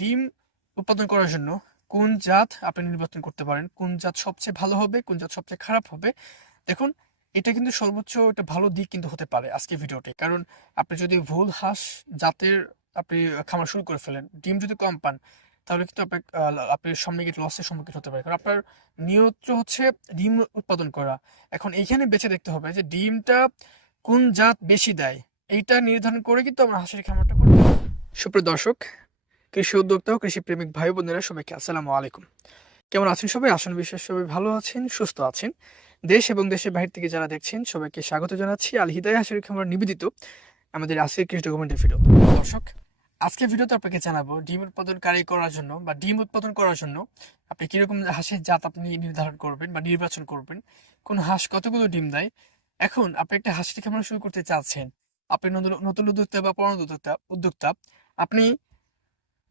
ডিম উৎপাদন করার জন্য কোন জাত আপনি নির্বাচন করতে পারেন? কোন জাত সবচেয়ে ভালো হবে? কোন জাত সবচেয়ে খারাপ হবে? দেখুন, এটা কিন্তু সর্বোচ্চ একটা ভালো দিক কিন্তু হতে পারে আজকে ভিডিওতে। কারণ আপনি যদি ভুল হাঁস জাতের আপনি খামার শুরু করে ফেলেন, ডিম যদি কম পান, তাহলে কিন্তু আপনার আপনি সামনে গিয়ে লসের সম্মুখীন হতে পারে কারণ আপনার নিয়ত হচ্ছে ডিম উৎপাদন করা। এখন এইখানে বেছে দেখতে হবে যে ডিমটা কোন জাত বেশি দেয়, এইটা নির্ধারণ করে কিন্তু আমরা হাঁসের খামারটা করতে সুপ্রিয় দর্শক কৃষি উদ্যোক্তা ও কৃষি প্রেমিক ভাই বোনেরা সবাইকে আসসালামু আলাইকুম। কেমন আছেন সবাই? আসন বিশেষ সবাই ভালো আছেন, সুস্থ আছেন। দেশ এবং দেশের বাইরে থেকে যারা দেখছেন, সবাইকে স্বাগত জানাচ্ছি। আল হিদায় হাসির খামার নিবেদিত আমাদের আজকের কৃষি ডকুমেন্টের ভিডিও দর্শক, আজকের ভিডিওতে আপনাকে জানাব, ডিম উৎপাদনকারী করার জন্য বা ডিম উৎপাদন করার জন্য আপনি কীরকম হাঁসের জাত আপনি নির্ধারণ করবেন বা নির্বাচন করবেন, কোন হাঁস কতগুলো ডিম দেয়? এখন আপনি একটা হাঁসের খামার শুরু করতে চাচ্ছেন। আপনি নতুন নতুন উদ্যোক্তা বা পুরানো উদ্যোক্তা উদ্যোক্তা, আপনি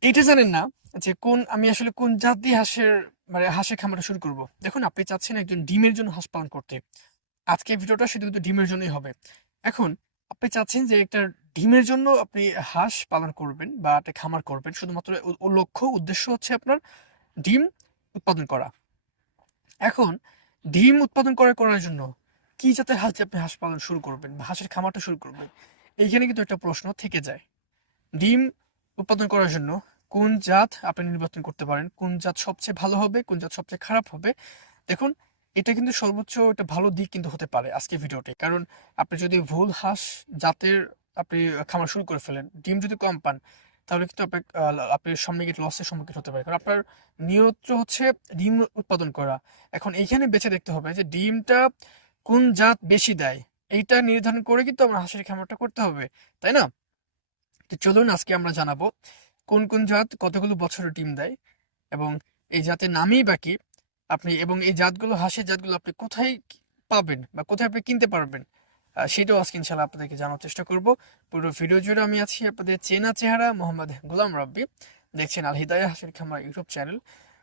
এইটা জানেন না যে কোন, আমি আসলে কোন জাত হাঁসের মানে হাঁসের খামারটা শুরু করব। দেখুন, আপনি চাচ্ছেন একজন ডিমের জন্য হাঁস পালন করতে। আজকে ভিডিওটা শুধু কিন্তু ডিমের জন্যই হবে। এখন আপনি চাচ্ছেন যে একটা ডিমের জন্য আপনি হাঁস পালন করবেন বা একটা খামার করবেন, শুধুমাত্র লক্ষ্য, উদ্দেশ্য হচ্ছে আপনার ডিম উৎপাদন করা। এখন ডিম উৎপাদন করা, করার জন্য কি জাতের হাঁস আপনি হাঁস পালন শুরু করবেন বা হাঁসের খামারটা শুরু করবেন? এইখানে কিন্তু একটা প্রশ্ন থেকে যায়। ডিম উৎপাদন করার জন্য কোন জাত আপনি নির্বাচন করতে পারেন? কোন জাত সবচেয়ে ভালো হবে, কোন জাত সবচেয়ে খারাপ হবে? দেখুন, এটা কিন্তু সর্বোচ্চ একটা ভালো দিক কিন্তু হতে পারে আজকে ভিডিওতে। কারণ আপনি যদি ভুল হাঁস জাতের আপনি খামার শুরু করে ফেলেন, ডিম যদি কম পান, তাহলে কিন্তু আপনি সামনে গিয়ে লসের সম্মুখীন হতে পারে। কারণ আপনার নিয়ত হচ্ছে ডিম উৎপাদন করা। এখন এইখানে বেছে দেখতে হবে যে ডিমটা কোন জাত বেশি দেয়? এইটা নির্ধারণ করে কিন্তু আমরা হাঁসের খামারটা করতে হবে, তাই না? চলুন আজকে আমরা জানাব কোন কোন জাত কতগুলো বছরের ডিম দেয় এবং এই জাতের নামই বাকি আপনি এবং এই জাতগুলো, হাঁসের জাতগুলো আপনি কোথায় পাবেন বা কোথায় আপনি কিনতে পারবেন? সেটাও আজকে ইনশাল্লাহ আপনাদেরকে জানার চেষ্টা করব। পুরো ভিডিও জুড়ে আমি আছি আপনাদের চেনা চেহারা মোহাম্মদ গোলাম রাব্বি। দেখছেন আল হিদায়া হাসির খামার ইউটিউব চ্যানেল।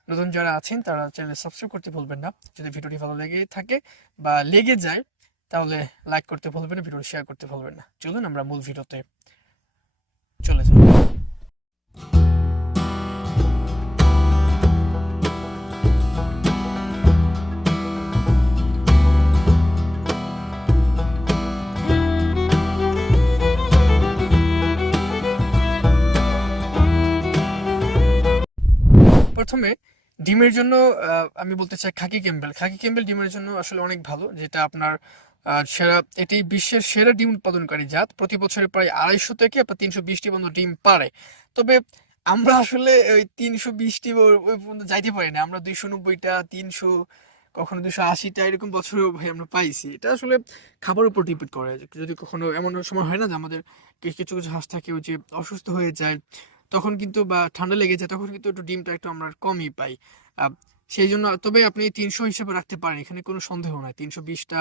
নতুন যারা আছেন, তারা চ্যানেল সাবস্ক্রাইব করতে ভুলবেন না। যদি ভিডিওটি ভালো লেগে থাকে বা লেগে যায়, তাহলে লাইক করতে ভুলবেন না ভিডিও শেয়ার করতে ভুলবেন না। চলুন আমরা মূল ভিডিওতে চলে যাই। প্রথমে ডিমের জন্য আমি বলতে চাই খাকি ক্যাম্বেল। খাকি ক্যাম্বেল ডিমের জন্য আসলে অনেক ভালো, যেটা আপনার সেরা, এটি বিশ্বের সেরা ডিম উৎপাদনকারী জাত। প্রতি বছরে প্রায় আড়াইশো থেকে আপনার তিনশো বিশটি পর্যন্ত ডিম পারে। তবে আমরা আসলে ওই তিনশো বিশটি ওই পর্যন্ত যাইতে পারি না। আমরা দুইশো নব্বইটা, তিনশো, কখনো দুশো আশিটা এরকম বছরেও ভাই আমরা পাইছি। এটা আসলে খাবার উপর ডিপেন্ড করে। যদি কখনো এমন সময় হয় না যে আমাদের কিছু কিছু কিছু হাঁস থাকে ওই যে অসুস্থ হয়ে যায় তখন কিন্তু বা ঠান্ডা লেগে যায় তখন কিন্তু একটু ডিমটা একটু আমরা কমই পাই। সেই জন্য তবে আপনি তিনশো হিসেবে রাখতে পারেন, এখানে কোনো সন্দেহ নাই। তিনশো বিশটা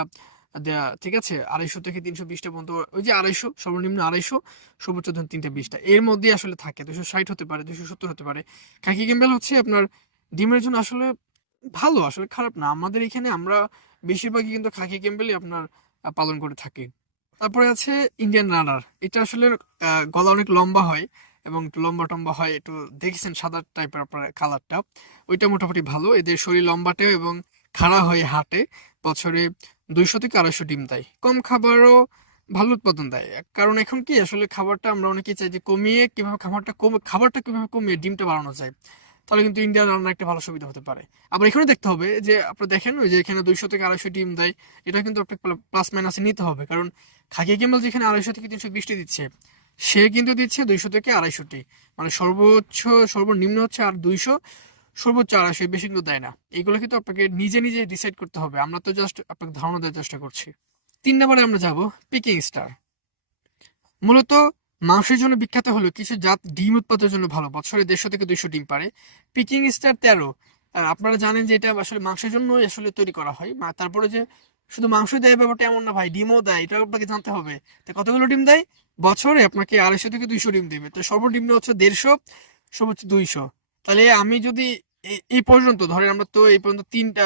দেয়া, ঠিক আছে? আড়াইশো থেকে তিনশো বিশটা পর্যন্ত, ওই যে আড়াইশো, সর্বনিম্ন আড়াইশো, সর্বোচ্চ ধরুন তিনটা বিশটা এর মধ্যে আসলে থাকে, দুশো ষাট হতে পারে, দুশো সত্তর হতে পারে। খাকি ক্যাম্বেল হচ্ছে আপনার ডিমের জন্য আসলে ভালো, আসলে খারাপ না। আমাদের এখানে আমরা বেশিরভাগই কিন্তু খাকি ক্যাম্বেলই আপনার পালন করে থাকি। তারপরে আছে ইন্ডিয়ান রানার। এটা আসলে গলা অনেক লম্বা হয়। এবং একটু লম্বা টম্বা হয়, একটু দেখেছেন সাদা টাইপের আপনার কালারটা ওইটা মোটামুটি ভালো। এদের শরীর লম্বাটেও এবং খাড়া হয়ে হাঁটে। বছরে দুইশো থেকে আড়াইশো ডিম দেয়। কম খাবারও ভালো উৎপাদন দেয়। কারণ এখন কি, আসলে খাবারটা আমরা অনেকেই চাই যে কমিয়ে কীভাবে খাবারটা কমে, খাবারটা কীভাবে কমিয়ে ডিমটা বাড়ানো যায়। তাহলে কিন্তু ইন্ডিয়ান রান্নার একটা ভালো সুবিধা হতে পারে। আবার এখানে দেখতে হবে যে আপনি দেখেন ওই যে এখানে দুইশো থেকে আড়াইশো ডিম দেয়। এটা কিন্তু আপনাকে প্লাস মাইনাসে নিতে হবে। কারণ খাকি কেমল যেখানে আড়াইশো থেকে তিনশো বিশটি দিচ্ছে সে কিন্তু দিচ্ছে দুইশো থেকে আড়াইশোটি। মানে সর্বোচ্চ, সর্বনিম্ন হচ্ছে আর দুইশো, সর্বোচ্চ আড়াইশো বেশি কিন্তু দেয় না। এগুলো কিন্তু আপনাকে নিজে নিজে ডিসাইড করতে হবে। আমরা তো জাস্ট আপনাকে ধারণা দেওয়ার চেষ্টা করছি। তিন নম্বরে আমরা যাব পিকিং স্টার মূলত মাংসের জন্য বিখ্যাত হলো কিছু জাত ডিম উৎপাদনের জন্য ভালো। বছরে দেড়শো থেকে দুইশো ডিম পারে। পিকিং স্টার তেরো। আপনারা জানেন যে এটা আসলে মাংসের জন্য আসলে তৈরি করা হয়। তারপরে যে শুধু মাংস দেয় ব্যাপারটা এমন না ভাই, ডিমও দেয়, এটা আপনাকে জানতে হবে। তো কতগুলো ডিম দেয়? বছরে আপনাকে আড়াইশো থেকে দুইশো ডিম দেবে। তো সর্ব সর্বনিম্ন হচ্ছে দেড়শো, সর্বোচ্চ দুইশো। তাহলে আমি যদি এই পর্যন্ত, ধরেন আমরা তো এই পর্যন্ত তিনটা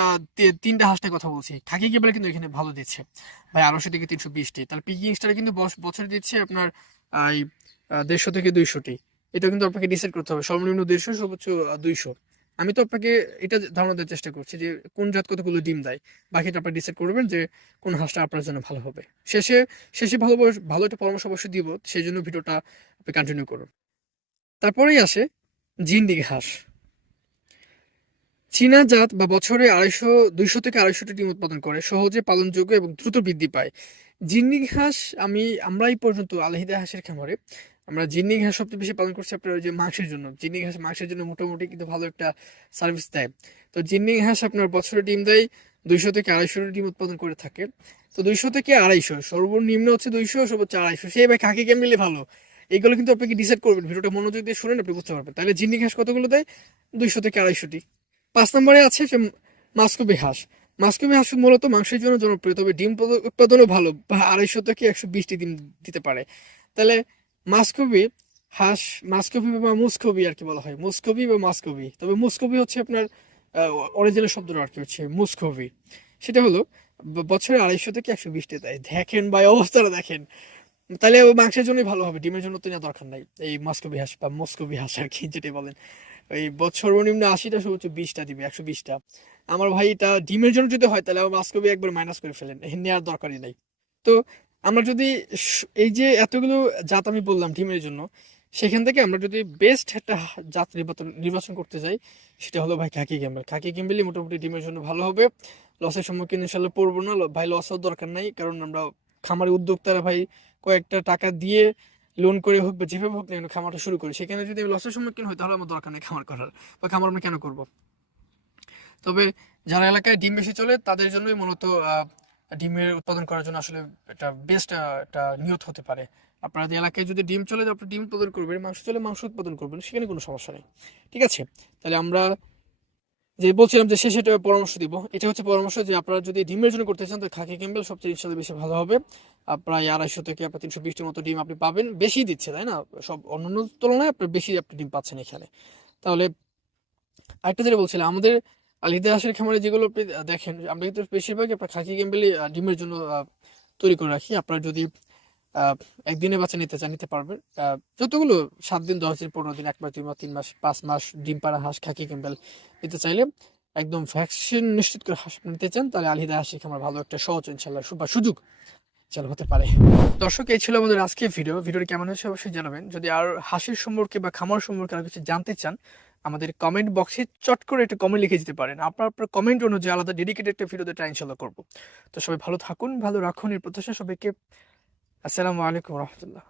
তিনটা হাঁস কথা বলছি, খাকি কেবল কিন্তু এখানে ভালো দিচ্ছে। ভাই, আড়াইশো থেকে তিনশো বিশটি। তাহলে পিকিং স্টারে কিন্তু বছরে দিচ্ছে আপনার এই দেড়শো থেকে দুইশোটি। এটা কিন্তু আপনাকে ডিসাইড করতে হবে। সর্বনিম্ন দেড়শো, সর্বোচ্চ দুইশো। আমি তো আপনাকে এটা ধারণা দেওয়ার চেষ্টা করছি যে কোন জাত কতগুলো ডিম দেয়। বাকিটা আপনি ডিসাইড করবেন যে কোন হাঁসটা আপনার জন্য ভালো হবে। শেষে শেষে ভালো ভালো একটা পরামর্শ অবশ্যই দিব সেই জন্য ভিডিওটা আপনি কন্টিনিউ করুন। তারপরেই আসে জিন্ডিগ হাঁস। চীনা জাত বা বছরে আড়াইশো, দুইশো থেকে আড়াইশোটি ডিম উৎপাদন করে, সহজে পালনযোগ্য এবং দ্রুত বৃদ্ধি পায়। জিন্ডিগ হাঁস আমি আমরা এই পর্যন্ত আলহিদা হাঁসের খামারে। আমরা জিন্ডিগ হাঁস সবচেয়ে বেশি পালন করছি আপনার ওই যে মাংসের জন্য। জিন্নি হাঁস মাংসের জন্য মোটামুটি কিন্তু ভালো একটা সার্ভিস দেয়। তো জিন্ডিগ হাঁস আপনার বছরে ডিম দেয় দুইশো থেকে আড়াইশো ডিম উৎপাদন করে থাকে। তো দুইশো থেকে আড়াইশো, সর্বনিম্ন হচ্ছে দুইশো, সর্বোচ্চ আড়াইশো। সেই ভাই কাকে কেমন মিলে ভালো? এগুলো কিন্তু আপনাকে ডিসাইড করবেন? ভিডিওটা মনোযোগ দিয়ে শুনেন, আপনি বুঝতে পারবেন। তাহলে জিন্ডিগ হাঁস কতগুলো দেয়? দুইশো থেকে আড়াইশোটি পাঁচ নম্বরে আছে যে মাস্কবি হাঁস। মাস্কবি হাঁস মূলত মাংসের জন্য জনপ্রিয়, তবে ডিম উৎপাদনও ভালো আড়াইশো থেকে একশো বিশটি ডিম দিতে পারে। তাহলে মাস্কবি, হাঁস, মাস্কবি বা মুসকবি আর কি বলা হয়। মুসকবি বা মাস্কবি। তবে মুসকবি হচ্ছে আপনার অরিজিনাল শব্দটা আর কি হচ্ছে মুসকবি। সেটা হলো বছরে আড়াইশো থেকে একশো বিশটি দেয়। দেখেন বা অবস্থাটা দেখেন। তাহলে মাংসের জন্যই ভালো হবে, ডিমের জন্য তো নেওয়া দরকার নাই। এই মাস্কবি হাঁস বা মস্কবি হাঁস আর কি, যেটাই বলেন। এই বছর সর্বনিম্ন আশিটা, সর্বোচ্চ বিশটা দিবে, একশো বিশটা। আমার ভাই এটা ডিমের জন্য যদি হয়, তাহলে আমার একবার মাইনাস করে ফেলেন। নেওয়ার দরকারই নাই। তো আমরা যদি এই যে এতগুলো জাত আমি বললাম ডিমের জন্য, সেখান থেকে আমরা যদি বেস্ট একটা জাত নির্বাচন নির্বাচন করতে যাই, সেটা হলো ভাই কাকি ক্যাম্বেল। কাকি ক্যাম্বেলই মোটামুটি ডিমের জন্য ভালো হবে। লসের সম্মুখীন ইনশাল্লাহ পড়ব না। ভাই লস হওয়ার দরকার নাই, কারণ আমরা খামারি উদ্যোক্তারা ভাই কয়েকটা টাকা দিয়ে লোন করে হোক বা যেভাবে হোক না খামারটা শুরু করি। সেখানে যদি আমি লসের সম্মুখীন হই, তাহলে আমার দরকার নেই খামার করার বা খামার আমি কেন করব? তবে যারা এলাকায় ডিম বেশি চলে, তাদের জন্যই মূলত ডিমের উৎপাদন করার জন্য আসলে একটা বেস্ট একটা নিয়ত হতে পারে। আপনাদের এলাকায় যদি ডিম চলে আপনি ডিম উৎপাদন করবেন, মাংস চলে মাংস উৎপাদন করবেন, সেখানে কোনো সমস্যা নেই। ঠিক আছে? তাহলে আমরা যে বলছিলাম যে শেষে পরামর্শ দিব, এটা হচ্ছে পরামর্শ যে আপনারা যদি ডিমের জন্য করতে চান তো খাকি ক্যাম্বেল সবচেয়ে ইনশাল্লাহ বেশি ভালো হবে। প্রায় আড়াইশো থেকে আপনার তিনশো বিশটির মতো ডিম আপনি পাবেন বেশি দিচ্ছে, তাই না? সব অন্যান্য তুলনায় আপনার বেশি আপনি ডিম পাচ্ছেন এখানে। তাহলে আরেকটা যেটা বলছিলাম, আমাদের আলিদা হাঁসের খামারে যেগুলো দেখেন আমরা কিন্তু বেশিরভাগই আপনার খাকি ক্যাম্বেলই আহ, ডিমের জন্য তৈরি করে রাখি। আপনারা যদি একদিনে বাচ্চা নিতে চান নিতে পারবেন। যতগুলো সাত দিন দশ দিন পনেরো দিন এক মাস দুই মাস তিন মাস পাঁচ মাস ডিম পাড়া হাঁস খাকি ক্যাম্বেল নিতে চাইলে একদম ভ্যাকসিন নিশ্চিত করে হাঁস নিতে চান তাহলে আলিদা হাসি খামার ভালো একটা সহজ ইনশাল্লাহ বা সুযোগ চালু হতে পারে। দর্শক এই ছিল আমাদের আজকের ভিডিও। ভিডিওটি কেমন হয়েছে অবশ্যই জানাবেন। যদি আর হাসির সম্পর্কে বা খামার সম্পর্কে আরও কিছু জানতে চান আমাদের কমেন্ট বক্সে চট করে একটা কমেন্ট লিখে দিতে পারেন। আপনার আপনার কমেন্ট অনুযায়ী আলাদা ডেডিকেটেড একটা ভিডিওতে ট্রাই ইনশাল্লাহ করব। তো সবাই ভালো থাকুন, ভালো রাখুন এর প্রত্যাশা সবাইকে। আসসালামু আলাইকুম রহমতুল্লাহ।